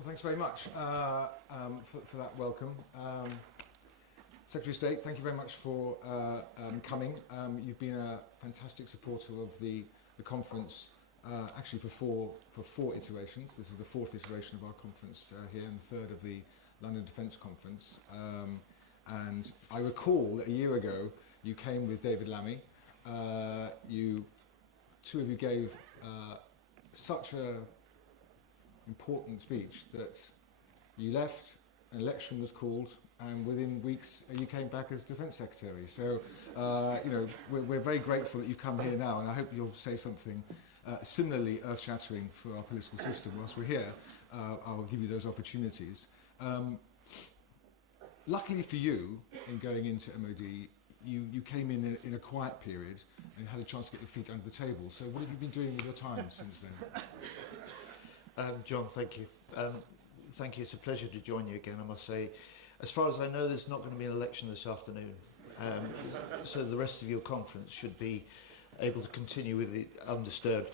Well, thanks very much for that welcome. Secretary of State, thank you very much for coming. You've been a fantastic supporter of the conference, actually for four iterations. This is the fourth iteration of our conference here, and the third of the London Defence Conference. And I recall that a year ago you came with David Lammy. Two of you gave such a important speech that you left, an election was called, and within weeks you came back as Defence Secretary. So, we're very grateful that you've come here now, and I hope you'll say something similarly earth-shattering for our political system whilst we're here. I'll give you those opportunities. Luckily for you, in going into MOD, you came in a quiet period and had a chance to get your feet under the table. So what have you been doing with your time since then? John, thank you. Thank you. It's a pleasure to join you again, I must say. As far as I know, there's not going to be an election this afternoon. So the rest of your conference should be able to continue with it undisturbed.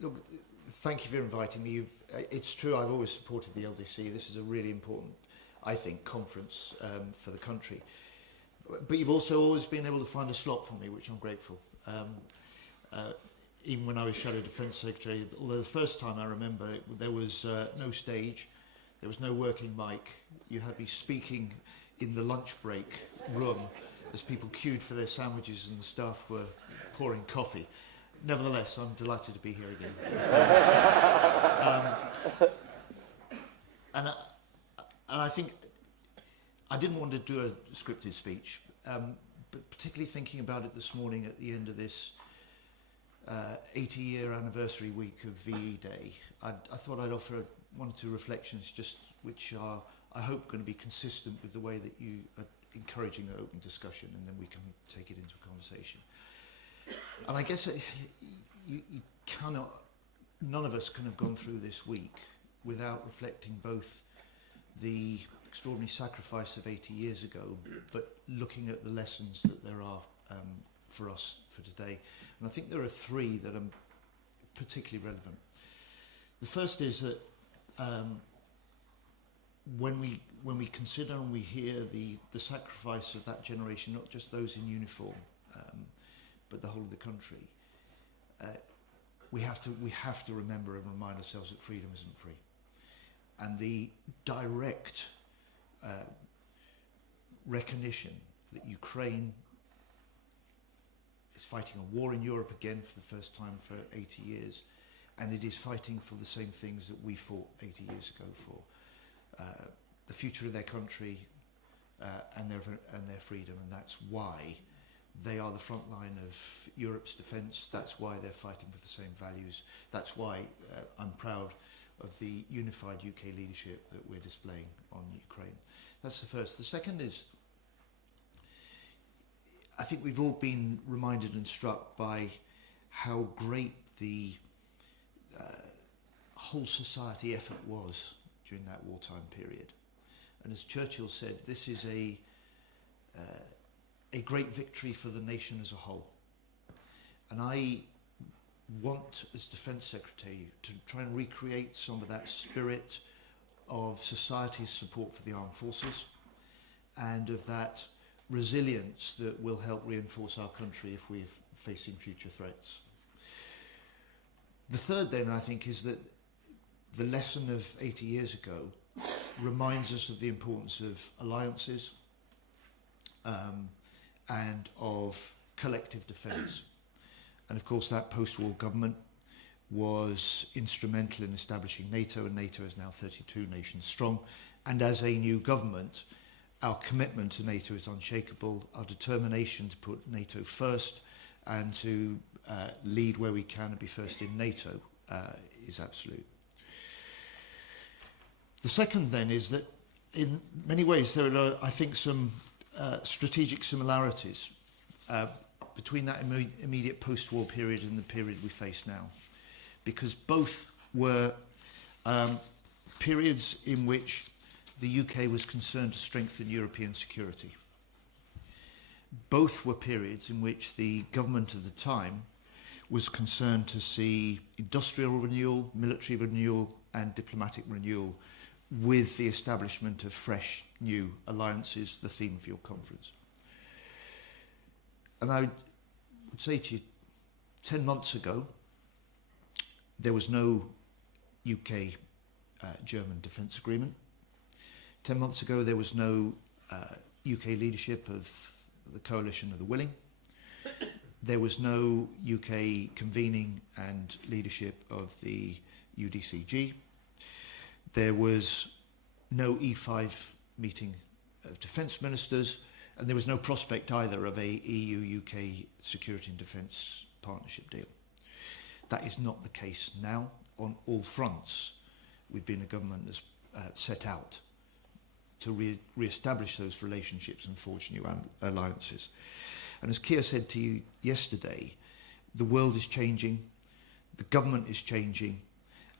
Look, thank you for inviting me. It's true, I've always supported the LDC. This is a really important, I think, conference for the country. But you've also always been able to find a slot for me, which I'm grateful. Even when I was Shadow Defence Secretary, although the first time I remember, there was no stage, there was no working mic. You had me speaking in the lunch break room as people queued for their sandwiches and the staff were pouring coffee. Nevertheless, I'm delighted to be here again. And I think I didn't want to do a scripted speech, but particularly thinking about it this morning at the end of this 80-year anniversary week of VE Day, I thought I'd offer one or two reflections just which are, I hope, going to be consistent with the way that you are encouraging an open discussion, and then we can take it into a conversation. And I guess you cannot, none of us can have gone through this week without reflecting both the extraordinary sacrifice of 80 years ago, but looking at the lessons that there are for us for today. And I think there are three that are particularly relevant. The first is that when we consider and we hear the sacrifice of that generation, not just those in uniform, but the whole of the country, we have to remember and remind ourselves that freedom isn't free. And the direct recognition that Ukraine is fighting a war in Europe again for the first time for 80 years, and it is fighting for the same things that we fought 80 years ago for. The future of their country and their freedom, and that's why they are the front line of Europe's defence. That's why they're fighting for the same values. That's why I'm proud of the unified UK leadership that we're displaying on Ukraine. That's the first. The second is, I think we've all been reminded and struck by how great the whole society effort was during that wartime period. And as Churchill said, this is a great victory for the nation as a whole. And I want, as Defence Secretary, to try and recreate some of that spirit of society's support for the armed forces and of that resilience that will help reinforce our country if we're facing future threats. The third then, I think, is that the lesson of 80 years ago reminds us of the importance of alliances and of collective defence. And of course that post-war government was instrumental in establishing NATO, and NATO is now 32 nations strong. And as a new government, our commitment to NATO is unshakable. Our determination to put NATO first and to lead where we can and be first in NATO is absolute. The second then is that in many ways there are, I think, some strategic similarities between that immediate post-war period and the period we face now, because both were periods in which the UK was concerned to strengthen European security. Both were periods in which the government of the time was concerned to see industrial renewal, military renewal, and diplomatic renewal with the establishment of fresh, new alliances, the theme of your conference. And I would say to you, 10 months ago, there was no UK-German defence agreement. 10 months ago, there was no UK leadership of the Coalition of the Willing. There was no UK convening and leadership of the UDCG. There was no E5 meeting of defence ministers, and there was no prospect either of a EU-UK security and defence partnership deal. That is not the case now. On all fronts, we've been a government that's set out to re-establish those relationships and forge new alliances. And as Keir said to you yesterday, the world is changing, the government is changing,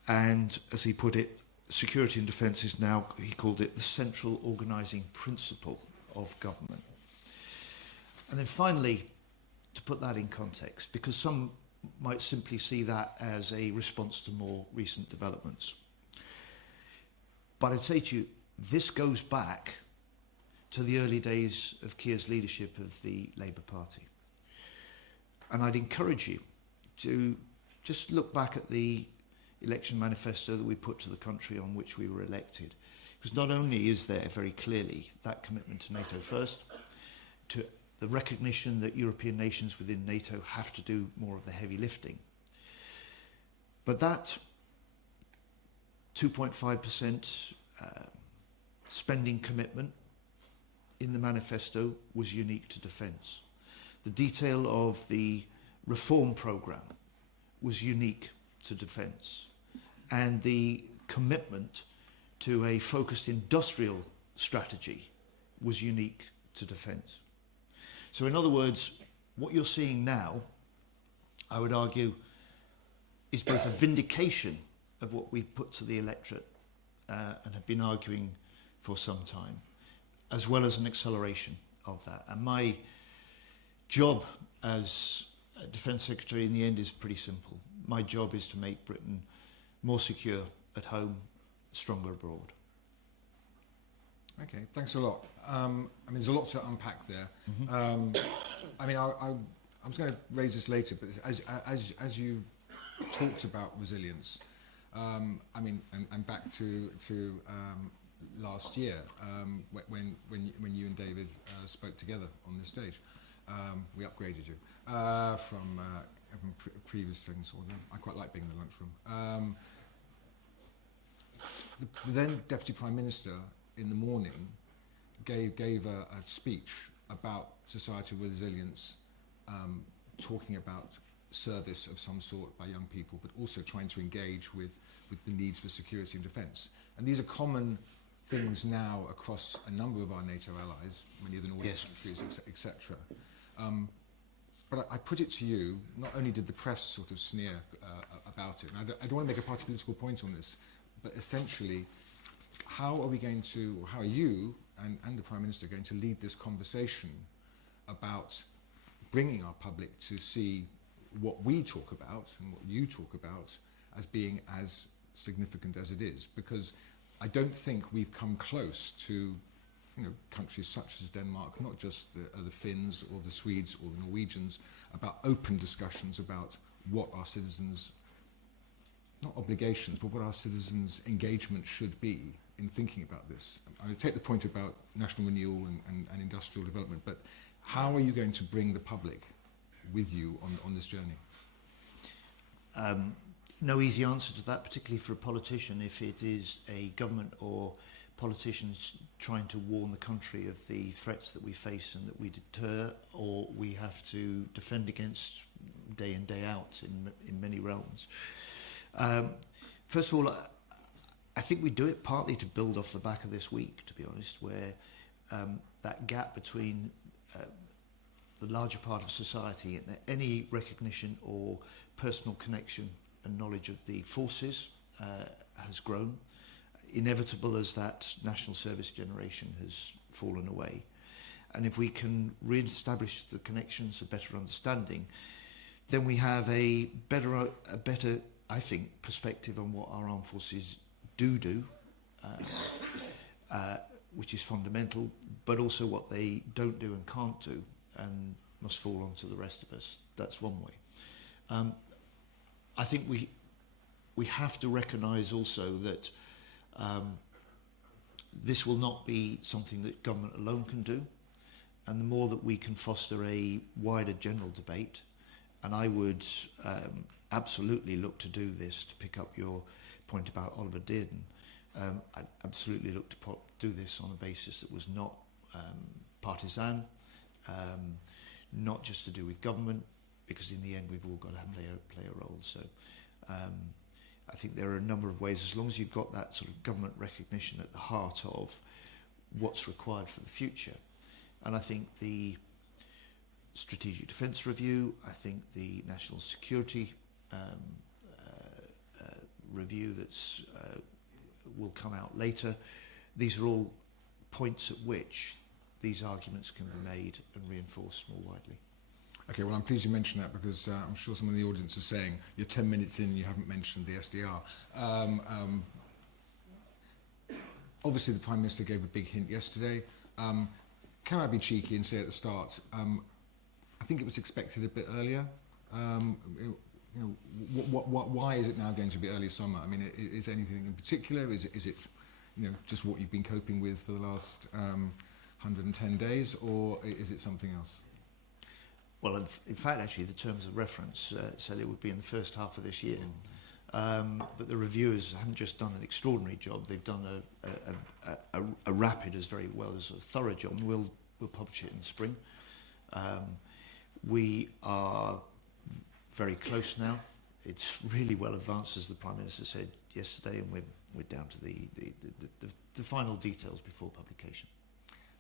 and as he put it, security and defence is now, he called it, the central organising principle of government. And then finally, to put that in context, because some might simply see that as a response to more recent developments. But I'd say to you, this goes back to the early days of Keir's leadership of the Labour Party. And I'd encourage you to just look back at the election manifesto that we put to the country on which we were elected. Because not only is there very clearly that commitment to NATO first, to the recognition that European nations within NATO have to do more of the heavy lifting, but that 2.5% spending commitment in the manifesto was unique to defence. The detail of the reform programme was unique to defence. And the commitment to a focused industrial strategy was unique to defence. So in other words, what you're seeing now, I would argue, is both a vindication of what we put to the electorate and have been arguing for some time, as well as an acceleration of that. And my job as Defence Secretary in the end is pretty simple. My job is to make Britain more secure at home, stronger abroad. Okay, thanks a lot. I mean, there's a lot to unpack there. Mm-hmm. I mean, I was going to raise this later, but as you talked about resilience, I mean, and back to last year when you and David spoke together on this stage, we upgraded you from previous things. I quite like being in the lunchroom. The then Deputy Prime Minister in the morning gave a speech about societal resilience, talking about service of some sort by young people, but also trying to engage with the needs for security and defence. And these are common things now across a number of our NATO allies, many of the Nordic countries, etc. But I put it to you, not only did the press sort of sneer about it, and I don't want to make a party political point on this, but essentially, how are we going to, or how are you and the Prime Minister going to lead this conversation about bringing our public to see what we talk about and what you talk about as being as significant as it is? Because I don't think we've come close to countries such as Denmark, not just the Finns or the Swedes or the Norwegians, about open discussions about what our citizens, not obligations, but what our citizens' engagement should be in thinking about this. I take the point about national renewal and industrial development, but how are you going to bring the public with you on this journey? No easy answer to that, particularly for a politician, if it is a government or politicians trying to warn the country of the threats that we face and that we deter or we have to defend against day in, day out in many realms. First of all, I think we do it partly to build off the back of this week, to be honest, where that gap between the larger part of society and any recognition or personal connection and knowledge of the forces has grown, inevitable as that national service generation has fallen away. And if we can re-establish the connections, a better understanding, then we have a better, I think, perspective on what our armed forces do, which is fundamental, but also what they don't do and can't do, and must fall onto the rest of us. That's one way. I think we have to recognise also that this will not be something that government alone can do, and the more that we can foster a wider general debate, and I would absolutely look to do this, to pick up your point about Oliver Dearden, I'd absolutely look to do this on a basis that was not partisan, not just to do with government, because in the end we've all got to play a role. So I think there are a number of ways, as long as you've got that sort of government recognition at the heart of what's required for the future. And I think the Strategic Defence Review, I think the National Security Review that's will come out later, these are all points at which these arguments can be made and reinforced more widely. Okay, well, I'm pleased you mentioned that, because I'm sure some of the audience are saying you're 10 minutes in and you haven't mentioned the SDR. Obviously, the Prime Minister gave a big hint yesterday. Can I be cheeky and say at the start, I think it was expected a bit earlier. Why is it now going to be early summer? I mean, is anything in particular? Is it just what you've been coping with for the last 110 days, or is it something else? Well, in fact, actually, the terms of reference said it would be in the first half of this year. But the reviewers haven't just done an extraordinary job; they've done a rapid as very well as a thorough job. And we'll publish it in the spring. We are very close now. It's really well advanced, as the Prime Minister said yesterday, and we're down to the final details before publication.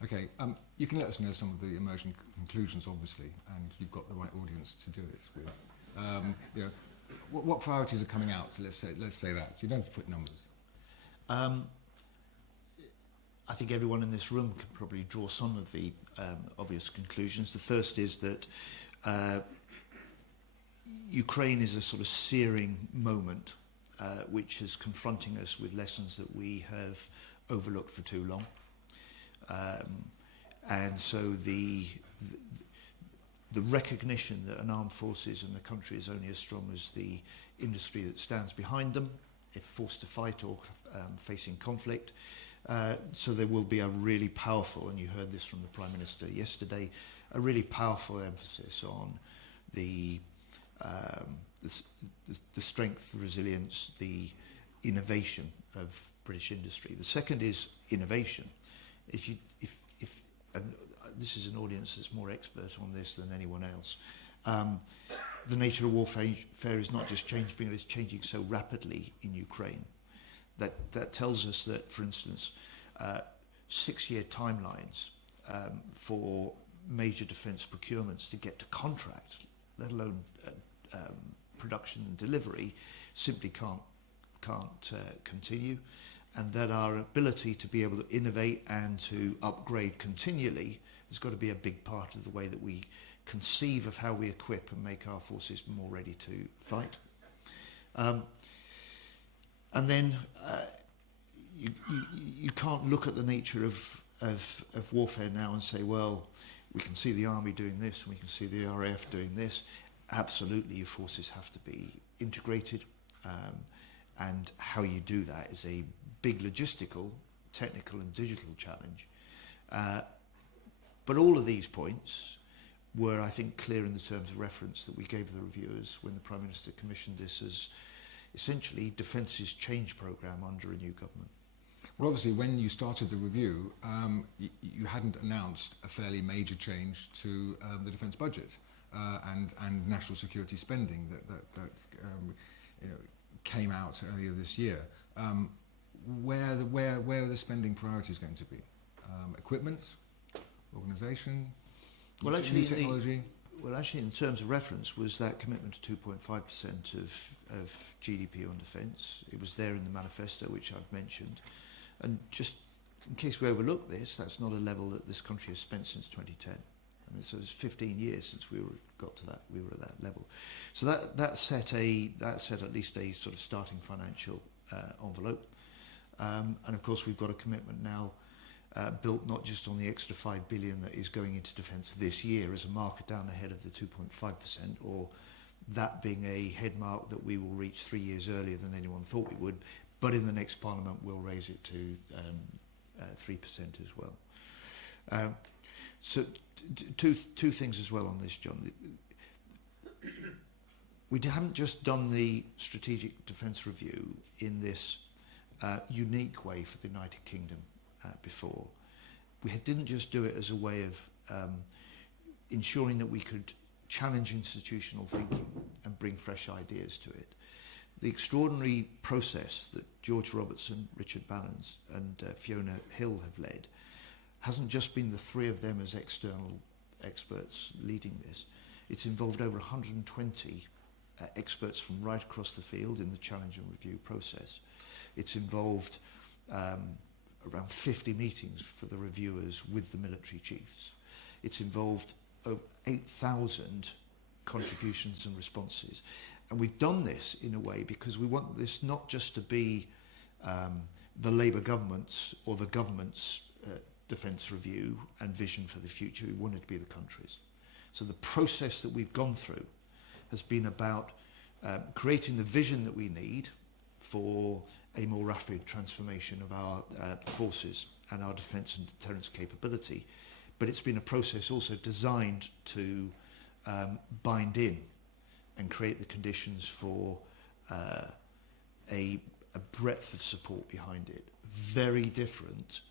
Okay, you can let us know some of the emerging conclusions, obviously, and you've got the right audience to do it with. What priorities are coming out? Let's say that. You don't have to put numbers. I think everyone in this room can probably draw some of the obvious conclusions. The first is that Ukraine is a sort of searing moment, which is confronting us with lessons that we have overlooked for too long. And so the recognition that an armed forces and the country is only as strong as the industry that stands behind them, if forced to fight or facing conflict. So there will be a really powerful, and you heard this from the Prime Minister yesterday, a really powerful emphasis on the strength, the resilience, the innovation of British industry. The second is innovation. And this is an audience that's more expert on this than anyone else. The nature of warfare is not just changing, but it's changing so rapidly in Ukraine that tells us that, for instance, 6-year timelines for major defence procurements to get to contract, let alone production and delivery, simply can't continue. And that our ability to be able to innovate and to upgrade continually has got to be a big part of the way that we conceive of how we equip and make our forces more ready to fight. And then you can't look at the nature of warfare now and say, well, we can see the army doing this and we can see the RAF doing this. Absolutely, your forces have to be integrated. And how you do that is a big logistical, technical and digital challenge. But all of these points were, I think, clear in the terms of reference that we gave the reviewers when the Prime Minister commissioned this as essentially Defence's change programme under a new government. Well, obviously, when you started the review, you hadn't announced a fairly major change to the defence budget and national security spending that came out earlier this year. Where are the spending priorities going to be? Equipment, organisation, new technology? Actually, in terms of reference, was that commitment to 2.5% of GDP on defence. It was there in the manifesto, which I've mentioned. And just in case we overlook this, that's not a level that this country has spent since 2010. I mean, so it's 15 years since we were at that level. So that set at least a sort of starting financial envelope. And of course we've got a commitment now built not just on the extra 5 billion that is going into defence this year as a marker down ahead of the 2.5%, or that being a head mark that we will reach 3 years earlier than anyone thought we would, but in the next Parliament we'll raise it to 3% as well. So two things as well on this, John. We haven't just done the Strategic Defence Review in this unique way for the United Kingdom before. We didn't just do it as a way of ensuring that we could challenge institutional thinking and bring fresh ideas to it. The extraordinary process that George Robertson, Richard Ballance and Fiona Hill have led hasn't just been the three of them as external experts leading this. It's involved over 120 experts from right across the field in the challenge and review process. It's involved around 50 meetings for the reviewers with the military chiefs. It's involved over 8,000 contributions and responses. And we've done this in a way because we want this not just to be the Labour government's or the government's defence review and vision for the future. We want it to be the country's. So the process that we've gone through has been about creating the vision that we need for a more rapid transformation of our forces and our defence and deterrence capability. But it's been a process also designed to bind in and create the conditions for a breadth of support behind it. Very different,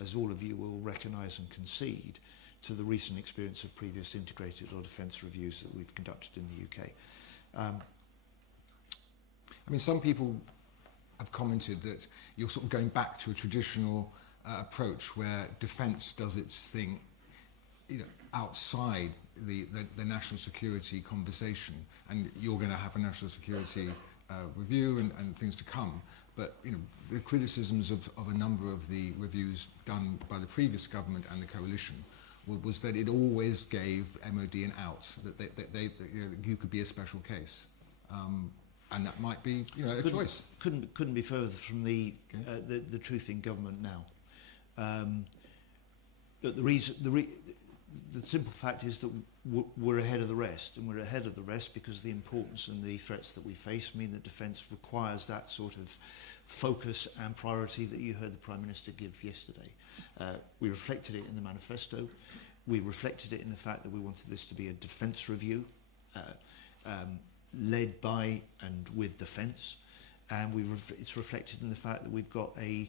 as all of you will recognise and concede, to the recent experience of previous integrated or defence reviews that we've conducted in the UK. I mean, some people have commented that you're sort of going back to a traditional approach where defence does its thing, you know, outside the national security conversation, and you're going to have a national security review and things to come. But you know, the criticisms of a number of the reviews done by the previous government and the coalition was that it always gave MOD an out, that they you know, you could be a special case, and that might be, you know, a choice. Couldn't be further from the truth in government now. The simple fact is that we're ahead of the rest, and we're ahead of the rest because the importance and the threats that we face mean that defence requires that sort of focus and priority that you heard the Prime Minister give yesterday. We reflected it in the manifesto. We reflected it in the fact that we wanted this to be a defence review, led by and with defence, and it's reflected in the fact that we've got a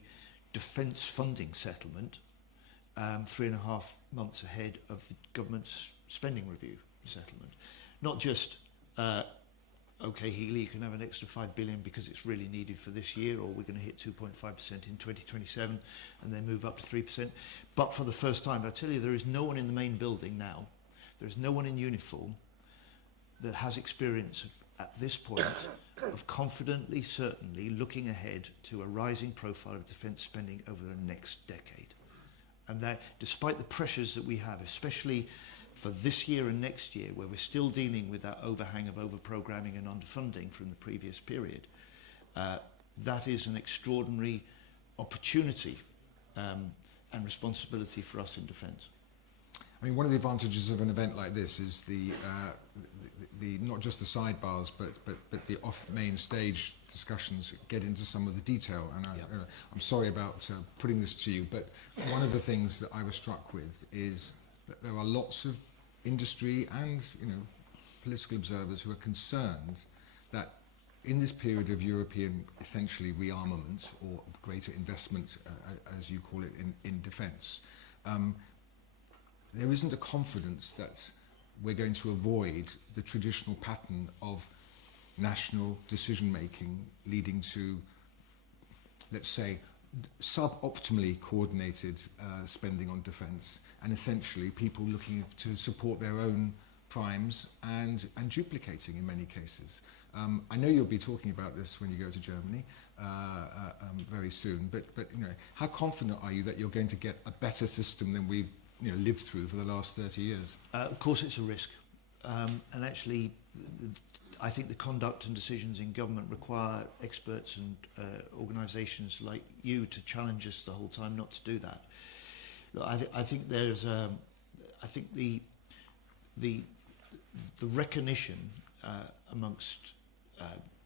defence funding settlement 3.5 months ahead of the government's spending review settlement. Not just, okay, Healey, you can have an extra 5 billion because it's really needed for this year, or we're going to hit 2.5% in 2027 and then move up to 3%. But for the first time, I tell you, there is no one in the main building now, there is no one in uniform that has experience at this point of confidently, certainly looking ahead to a rising profile of defence spending over the next decade. And that, despite the pressures that we have, especially for this year and next year, where we're still dealing with that overhang of over-programming and underfunding from the previous period, that is an extraordinary opportunity and responsibility for us in defence. I mean, one of the advantages of an event like this is the not just the sidebars, but the off-main stage discussions get into some of the detail. And I'm sorry about putting this to you, but one of the things that I was struck with is that there are lots of industry and, you know, political observers who are concerned that in this period of European, essentially, rearmament or greater investment, as you call it, in defence, there isn't a confidence that we're going to avoid the traditional pattern of national decision-making leading to, let's say, suboptimally coordinated spending on defence, and essentially people looking to support their own primes and duplicating in many cases. I know you'll be talking about this when you go to Germany very soon, but you know, how confident are you that you're going to get a better system than we've lived through for the last 30 years? Of course it's a risk. And actually, I think the conduct and decisions in government require experts and organisations like you to challenge us the whole time not to do that. Look, I think there's, I think the recognition amongst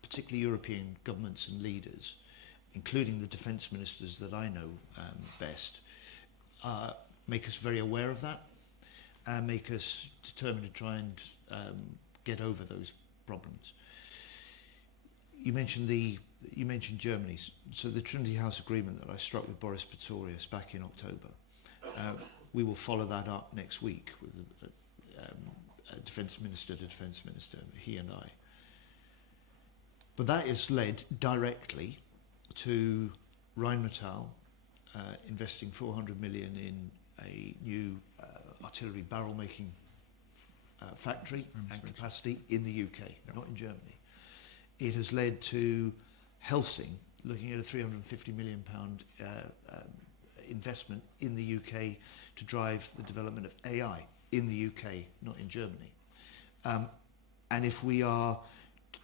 particularly European governments and leaders, including the defence ministers that I know best, make us very aware of that and make us determined to try and get over those problems. You mentioned Germany. So the Trinity House agreement that I struck with Boris Pistorius back in October, we will follow that up next week with a defence minister to defence minister, he and I. But that is led directly to Rheinmetall investing 400 million in a new artillery barrel making factory and capacity in the UK, not in Germany. It has led to Helsing looking at a £350 million investment in the UK to drive the development of AI in the UK, not in Germany. And if we are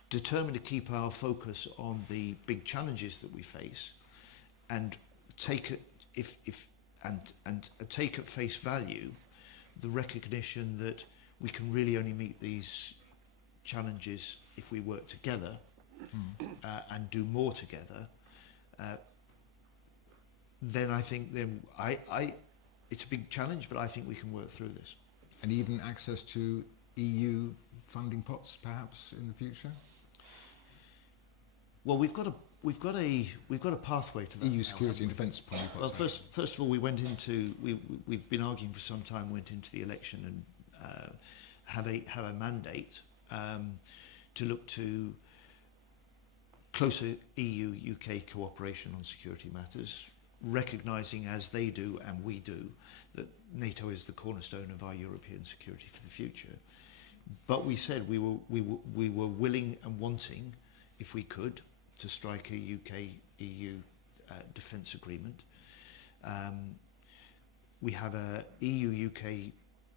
determined to keep our focus on the big challenges that we face and take it take at face value the recognition that we can really only meet these challenges if we work together and do more together, then I think it's a big challenge, but I think we can work through this. And even access to EU funding pots, perhaps in the future. Well, we've got a pathway to that. EU now, security and defence funding pots. Well, first of all, we've been arguing for some time. Went into the election and have a mandate to look to closer EU-UK cooperation on security matters, recognising as they do and we do that NATO is the cornerstone of our European security for the future. But we said we were willing and wanting, if we could, to strike a UK-EU defence agreement. We have a EU-UK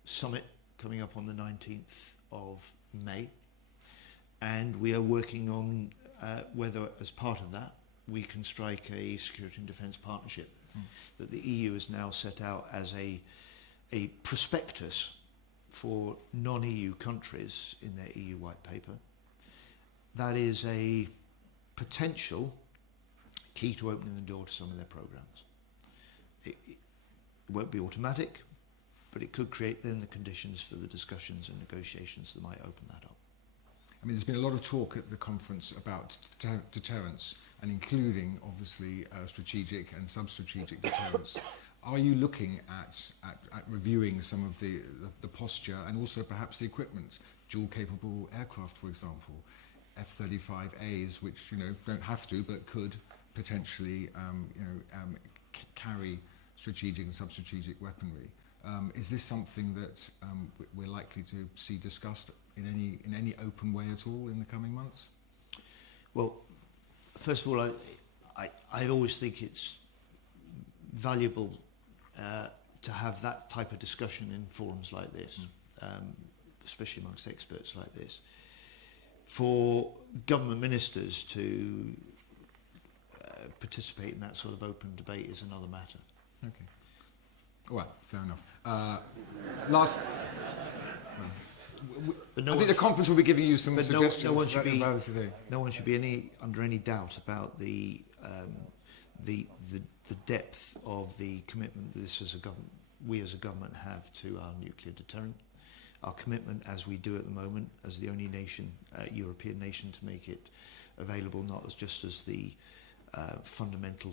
summit coming up on the 19th of May, and we are working on whether, as part of that, we can strike a security and defence partnership that the EU has now set out as a prospectus for non-EU countries in their EU white paper. That is a potential key to opening the door to some of their programmes. It won't be automatic, but it could create then the conditions for the discussions and negotiations that might open that up. I mean, there's been a lot of talk at the conference about deterrence, and including, obviously, strategic and sub-strategic deterrence. Are you looking at reviewing some of the posture and also perhaps the equipment, dual-capable aircraft, for example, F-35As, which don't have to but could potentially carry strategic and sub-strategic weaponry? Is this something that we're likely to see discussed in any open way at all in the coming months? Well, first of all, I always think it's valuable to have that type of discussion in forums like this, especially amongst experts like this. For government ministers to participate in that sort of open debate is another matter. Okay. All right, fair enough. Last... But I think the conference will be giving you some suggestions. No one should be under any doubt about the depth of the commitment that we as a government have to our nuclear deterrent. Our commitment, as we do at the moment, as the only nation, European nation, to make it available not as just as the fundamental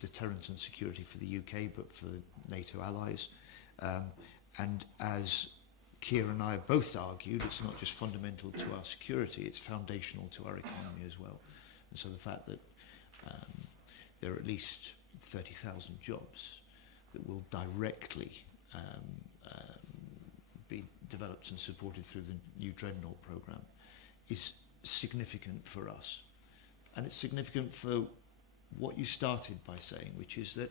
deterrent and security for the UK, but for NATO allies. And as Keir and I have both argued, it's not just fundamental to our security, it's foundational to our economy as well. And so the fact that there are at least 30,000 jobs that will directly be developed and supported through the new Dreadnought programme is significant for us. And it's significant for what you started by saying, which is that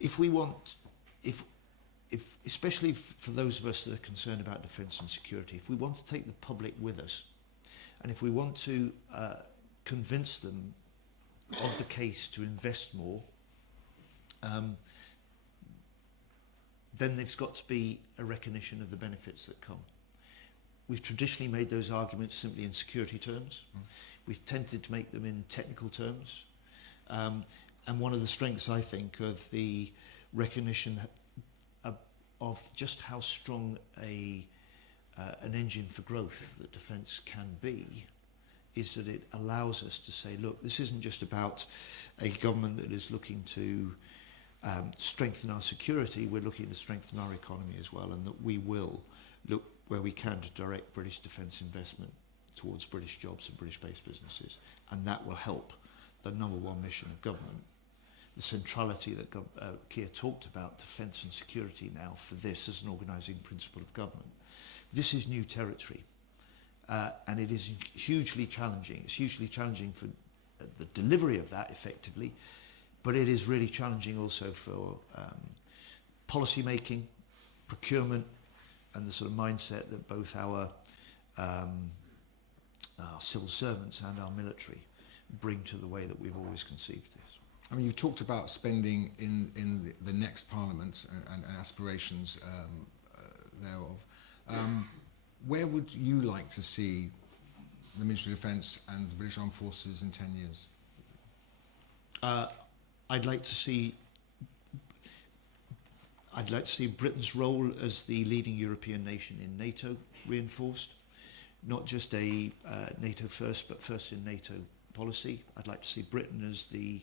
if we want, especially for those of us that are concerned about defence and security, if we want to take the public with us, And if we want to convince them of the case to invest more, then there's got to be a recognition of the benefits that come. We've traditionally made those arguments simply in security terms. We've tended to make them in technical terms. And one of the strengths, I think, of the recognition of just how strong an engine for growth that defence can be is that it allows us to say, look, this isn't just about a government that is looking to strengthen our security, we're looking to strengthen our economy as well, and that we will look where we can to direct British defence investment towards British jobs and British-based businesses. And that will help the number one mission of government. The centrality that Keir talked about, defence and security now for this as an organising principle of government. This is new territory, and it is hugely challenging. It's hugely challenging for the delivery of that effectively, but it is really challenging also for policy making, procurement, and the sort of mindset that both our civil servants and our military bring to the way that we've always conceived this. I mean, you talked about spending in the next Parliament and aspirations thereof. Where would you like to see the Ministry of Defence and the British Armed Forces in 10 years? I'd like to see Britain's role as the leading European nation in NATO reinforced, not just a NATO first, but first in NATO policy. I'd like to see Britain as the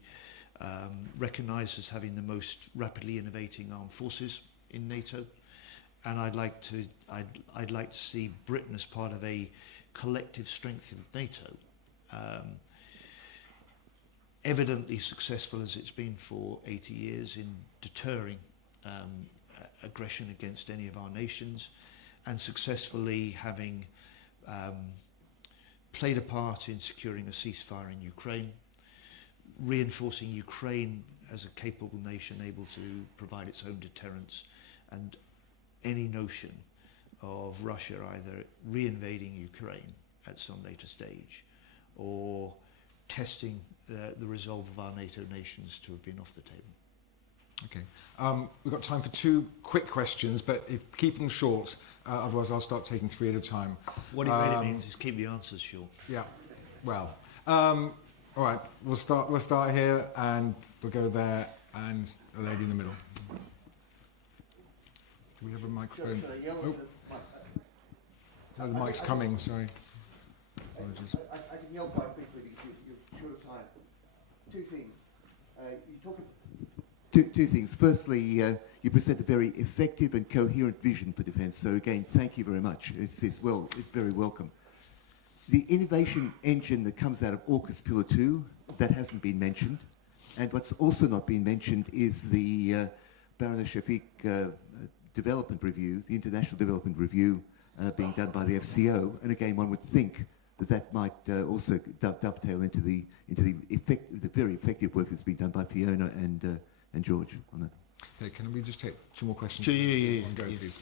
recognised as having the most rapidly innovating armed forces in NATO, and I'd like to see Britain as part of a collective strength of NATO. Evidently successful as it's been for 80 years in deterring aggression against any of our nations, and successfully having played a part in securing a ceasefire in Ukraine, reinforcing Ukraine as a capable nation able to provide its own deterrence, and any notion of Russia either re-invading Ukraine at some later stage or testing the resolve of our NATO nations to have been off the table. Okay. We've got time for 2 quick questions, but keep them short, otherwise I'll start taking 3 at a time. What it really means is keep the answers short. Yeah. Well, all right. We'll start here, and we'll go there, and a lady in the middle. Do we have a microphone? Should I yell Oh. at the mic? No, the mic's coming. Sorry. Apologies. I can yell quite quickly because you're short of time. 2 things. You talk about two things. Firstly, you present a very effective and coherent vision for defence. So again, thank you very much. It's very welcome. The innovation engine that comes out of AUKUS Pillar 2, that hasn't been mentioned. And what's also not been mentioned is the Baroness Shafiq development review, the international development review being done by the FCO. And again, one would think that might also dovetail into the very effective work that's been done by Fiona and George on that. Okay, can we just take 2 more questions? Sure, yeah. One go, please.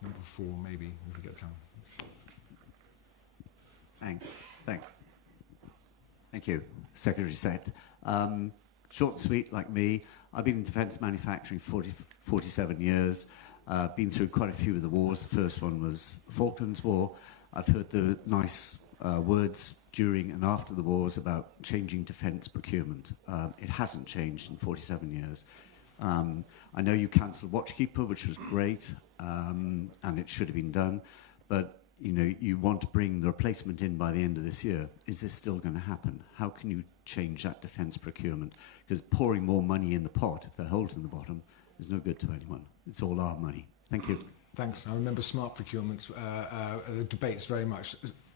Number 4, maybe, if we get time. Thanks. Thank you, Secretary Set. Short and sweet, like me. I've been in defence manufacturing 47 years. Been through quite a few of the wars. The first one was the Falklands War. I've heard the nice words during and after the wars about changing defence procurement. It hasn't changed in 47 years. I know you cancelled Watchkeeper, which was great, and it should have been done, but you want to bring the replacement in by the end of this year. Is this still going to happen? How can you change that defence procurement? Because pouring more money in the pot, if there are holes in the bottom, is no good to anyone. It's all our money. Thank you. Thanks. I remember smart procurement debates very much.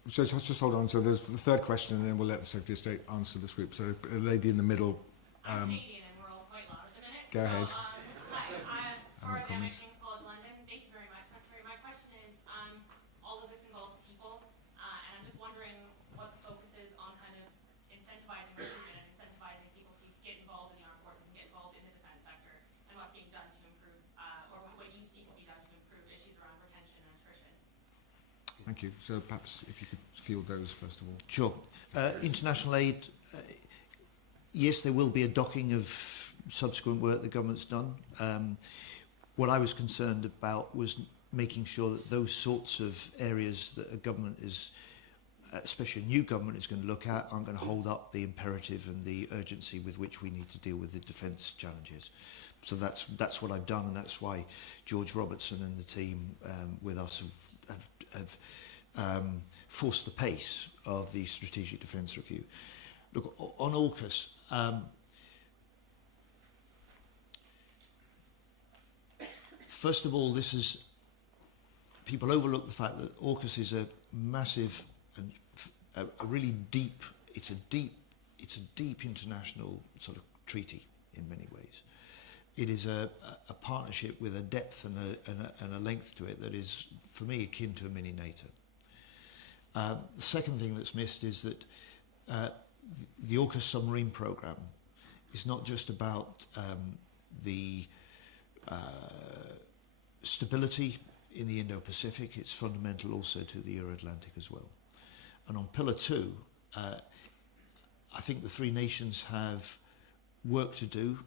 So just hold on. So there's the 3rd question, and then we'll let the Secretary of State answer this group. So a lady in the middle. I'm Canadian, and we're all quite loud at the minute. Go ahead. Hi, I'm Laura comment. King's College London. Thank you very much, Secretary. My question is, all of this involves people, and I'm just wondering what the focus is on kind of incentivizing recruitment and incentivizing people to get involved in the armed forces and get involved in the defence sector, and what's being done to improve Thank you. So perhaps if you could field those first of all. Sure. International aid, yes, there will be a docking of subsequent work the government's done. What I was concerned about was making sure that those sorts of areas that a government is, especially a new government, is going to look at, aren't going to hold up the imperative and the urgency with which we need to deal with the defence challenges. So that's what I've done, and that's why George Robertson and the team with us have forced the pace of the Strategic Defence Review. Look, on AUKUS, first of all, this is, people overlook the fact that AUKUS is a massive and a really deep, it's a deep international sort of treaty in many ways. It is a partnership with a depth and a length to it that is, for me, akin to a mini NATO. The second thing that's missed is that the AUKUS submarine programme is not just about the stability in the Indo-Pacific, it's fundamental also to the Euro-Atlantic as well. And on Pillar 2, I think the three nations have work to do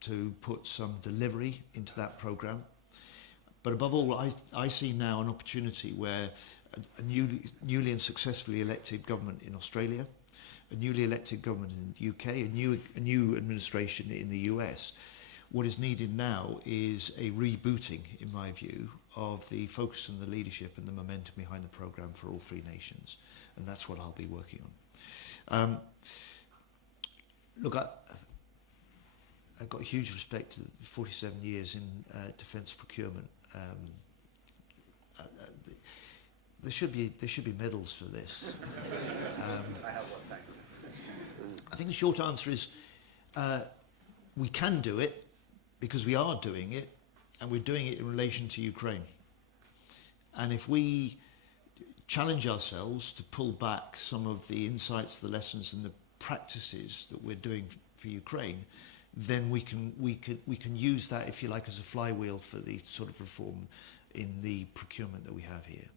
to put some delivery into that programme. But above all, I see now an opportunity where a newly and successfully elected government in Australia, a newly elected government in the UK, a new administration in the US. What is needed now is a rebooting, in my view, of the focus and the leadership and the momentum behind the programme for all three nations. And that's what I'll be working on. Look, I've got huge respect to 47 years in defence procurement. There should be medals for this. I think the short answer is we can do it because we are doing it, and we're doing it in relation to Ukraine. And if we challenge ourselves to pull back some of the insights, the lessons, and the practices that we're doing for Ukraine, then we can use that, if you like, as a flywheel for the sort of reform in the procurement that we have here.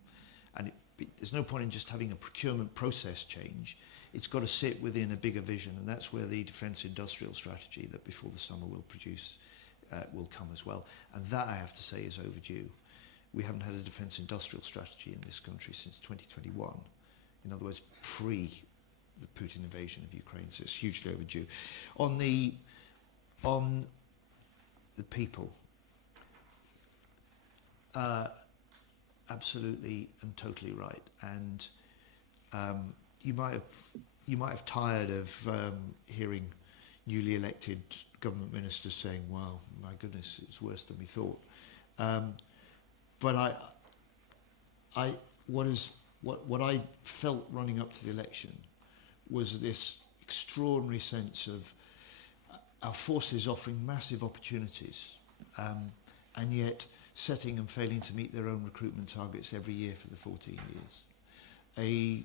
And there's no point in just having a procurement process change. It's got to sit within a bigger vision, and that's where the defence industrial strategy that before the summer we'll produce will come as well. And that, I have to say, is overdue. We haven't had a defence industrial strategy in this country since 2021. In other words, pre the Putin invasion of Ukraine, so it's hugely overdue. On the people, absolutely and totally right. And you might have tired of hearing newly elected government ministers saying, "Wow, my goodness, it's worse than we thought." But what I felt running up to the election was this extraordinary sense of our forces offering massive opportunities, and yet setting and failing to meet their own recruitment targets every year for the 14 years. A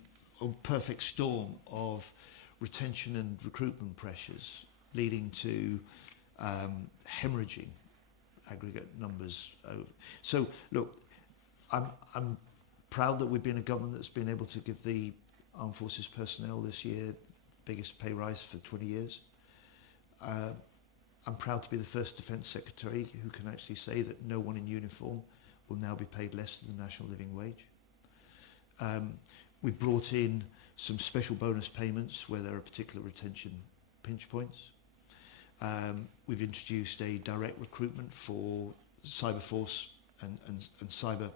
perfect storm of retention and recruitment pressures leading to hemorrhaging aggregate numbers. So look, I'm proud that we've been a government that's been able to give the Armed Forces personnel this year the biggest pay rise for 20 years. I'm proud to be the first Defence Secretary who can actually say that no one in uniform will now be paid less than the national living wage. We brought in some special bonus payments where there are particular retention pinch points. We've introduced a direct recruitment for cyber force and cyber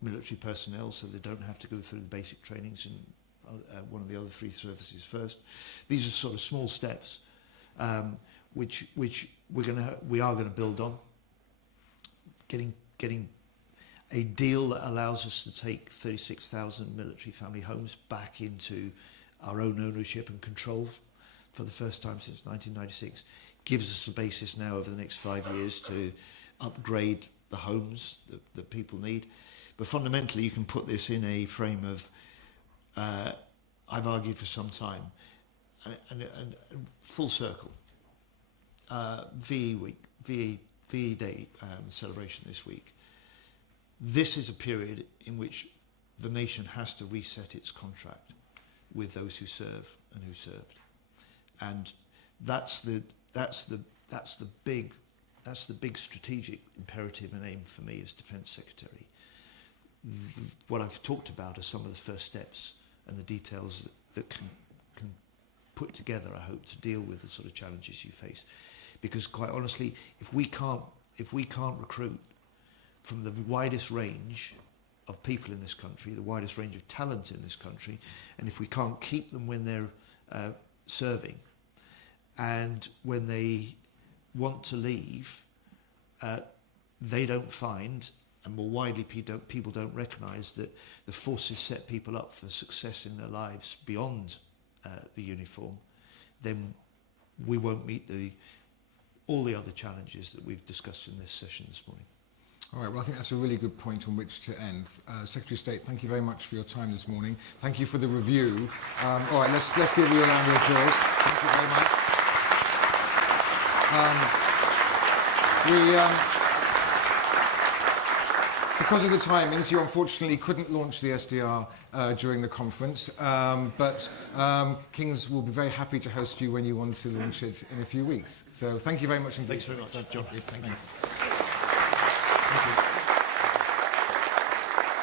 military personnel, so they don't have to go through the basic trainings in one of the other three services first. These are sort of small steps which we are going to build on. Getting a deal that allows us to take 36,000 military family homes back into our own ownership and control for the first time since 1996 gives us a basis now over the next 5 years to upgrade the homes that people need. But fundamentally, you can put this in a frame of, I've argued for some time, and full circle. VE Week, VE Day celebration this week. this is a period in which the nation has to reset its contract with those who serve and who served, and that's the big strategic imperative and aim for me as Defence Secretary. What I've talked about are some of the first steps and the details that can put together, I hope, to deal with the sort of challenges you face. Because quite honestly, if we can't recruit from the widest range of people in this country, the widest range of talent in this country, and if we can't keep them when they're serving, and when they want to leave, they don't find, and more widely people don't recognise, that the forces set people up for success in their lives beyond the uniform, then we won't meet all the other challenges that we've discussed in this session this morning. All right, well, I think that's a really good point on which to end. Secretary of State, thank you very much for your time this morning. Thank you for the review. All right, let's give you a round of applause. Thank you very much. Because of the timings, you unfortunately couldn't launch the SDR during the conference, but Kings will be very happy to host you when you want to launch it in a few weeks. So thank you very much indeed. Thanks very much, John. Thanks. Thank you.